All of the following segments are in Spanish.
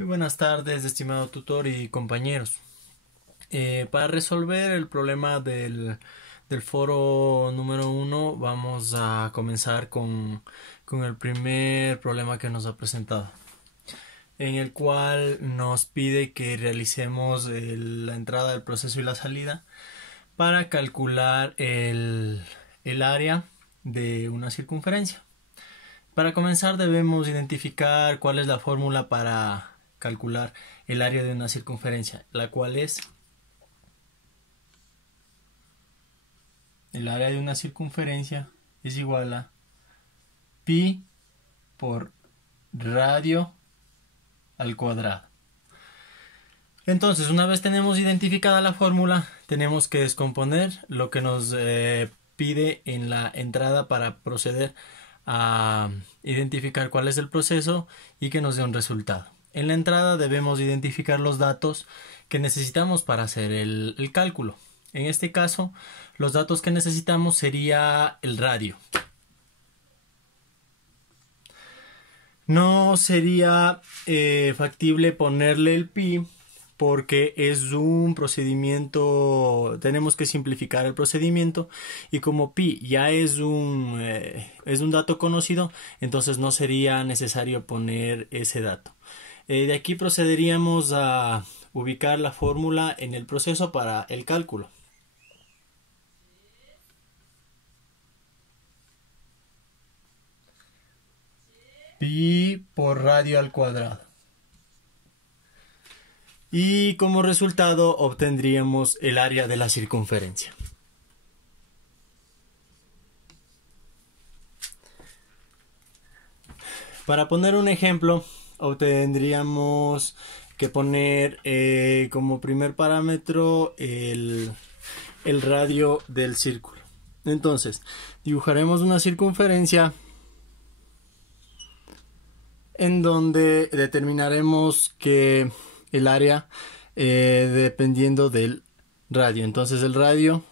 Muy buenas tardes, estimado tutor y compañeros. Para resolver el problema del foro número 1, vamos a comenzar con el primer problema que nos ha presentado, en el cual nos pide que realicemos la entrada del proceso y la salida para calcular el área de una circunferencia. Para comenzar debemos identificar cuál es la fórmula para calcular el área de una circunferencia, la cual es el área de una circunferencia es igual a pi por radio al cuadrado. Entonces, una vez tenemos identificada la fórmula, tenemos que descomponer lo que nos pide en la entrada para proceder a identificar cuál es el proceso y que nos dé un resultado. En la entrada debemos identificar los datos que necesitamos para hacer el cálculo. En este caso, los datos que necesitamos sería el radio. No sería factible ponerle el pi porque es un procedimiento, tenemos que simplificar el procedimiento, y como pi ya es un dato conocido, entonces no sería necesario poner ese dato. De aquí procederíamos a ubicar la fórmula en el proceso para el cálculo. Pi por radio al cuadrado. Y como resultado obtendríamos el área de la circunferencia. Para poner un ejemplo, tendríamos que poner como primer parámetro el radio del círculo. Entonces, dibujaremos una circunferencia en donde determinaremos que el área dependiendo del radio. Entonces el radio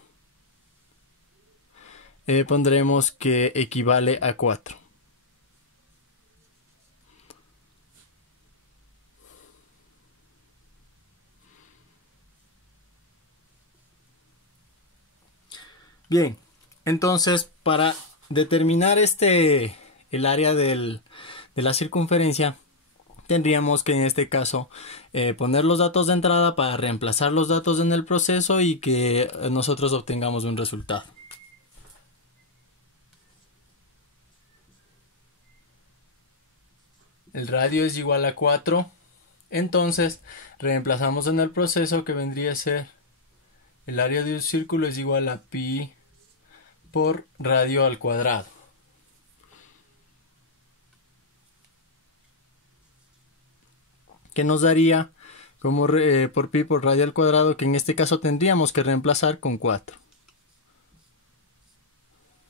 pondremos que equivale a 4. Bien, entonces para determinar el área de la circunferencia, tendríamos que en este caso poner los datos de entrada para reemplazar los datos en el proceso y que nosotros obtengamos un resultado. El radio es igual a 4, entonces reemplazamos en el proceso, que vendría a ser el área de un círculo es igual a pi por radio al cuadrado. Que nos daría como por pi por radio al cuadrado, que en este caso tendríamos que reemplazar con 4.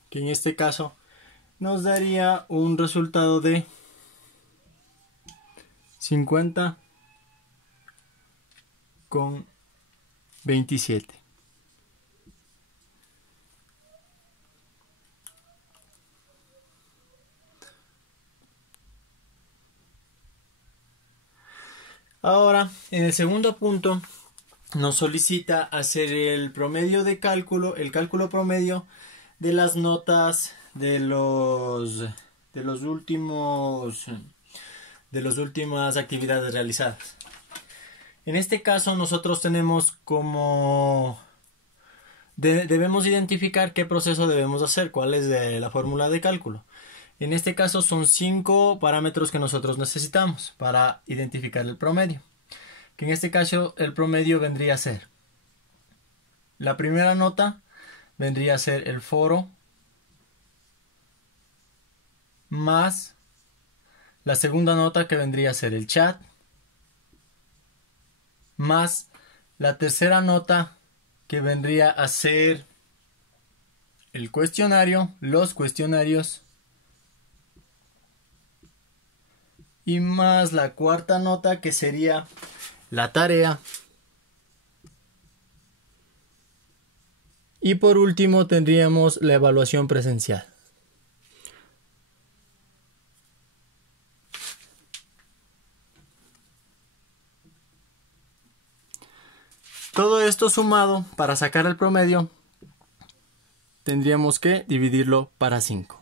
Que en este caso nos daría un resultado de 50,27. Ahora, en el segundo punto, nos solicita hacer el promedio de cálculo, el cálculo promedio de las notas de las últimas actividades realizadas. En este caso, nosotros tenemos debemos identificar qué proceso debemos hacer, cuál es la fórmula de cálculo. En este caso son 5 parámetros que nosotros necesitamos para identificar el promedio. Que en este caso el promedio vendría a ser, la primera nota vendría a ser el foro más la segunda nota, que vendría a ser el chat, más la tercera nota, que vendría a ser el cuestionario, los cuestionarios, y más la cuarta nota, que sería la tarea. Y por último tendríamos la evaluación presencial. Todo esto sumado, para sacar el promedio, tendríamos que dividirlo para 5.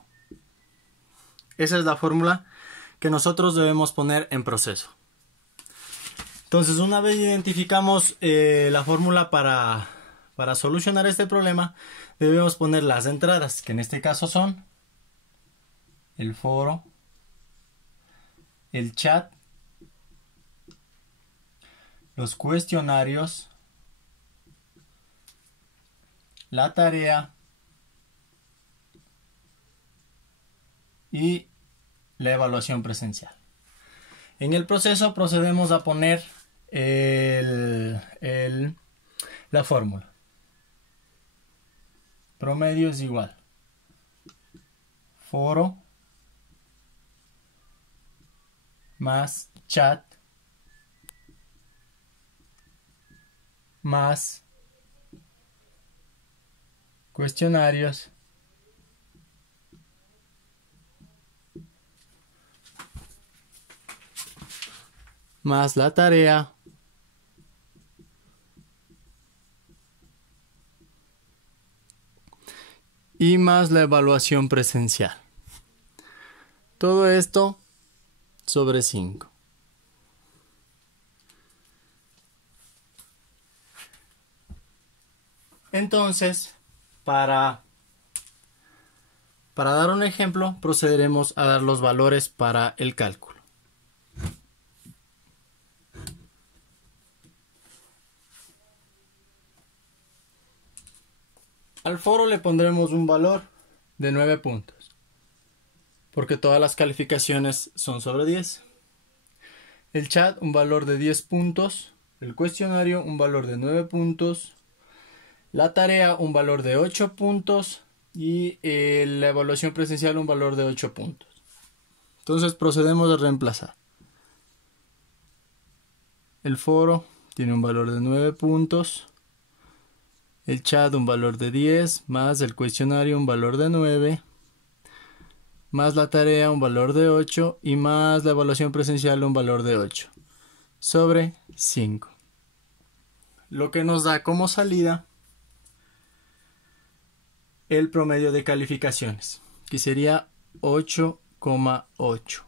Esa es la fórmula que nosotros debemos poner en proceso. Entonces, una vez identificamos la fórmula para solucionar este problema, debemos poner las entradas, que en este caso son el foro, el chat, los cuestionarios, la tarea y la evaluación presencial. En el proceso procedemos a poner la fórmula. Promedio es igual foro más chat más cuestionarios más la tarea y más la evaluación presencial. Todo esto sobre 5. Entonces, para dar un ejemplo, procederemos a dar los valores para el cálculo. Al foro le pondremos un valor de 9 puntos, porque todas las calificaciones son sobre 10. El chat un valor de 10 puntos, el cuestionario un valor de 9 puntos, la tarea un valor de 8 puntos y la evaluación presencial un valor de 8 puntos. Entonces procedemos a reemplazar. El foro tiene un valor de 9 puntos. El chat un valor de 10, más el cuestionario un valor de 9, más la tarea un valor de 8 y más la evaluación presencial un valor de 8, sobre 5. Lo que nos da como salida el promedio de calificaciones, que sería 8,8.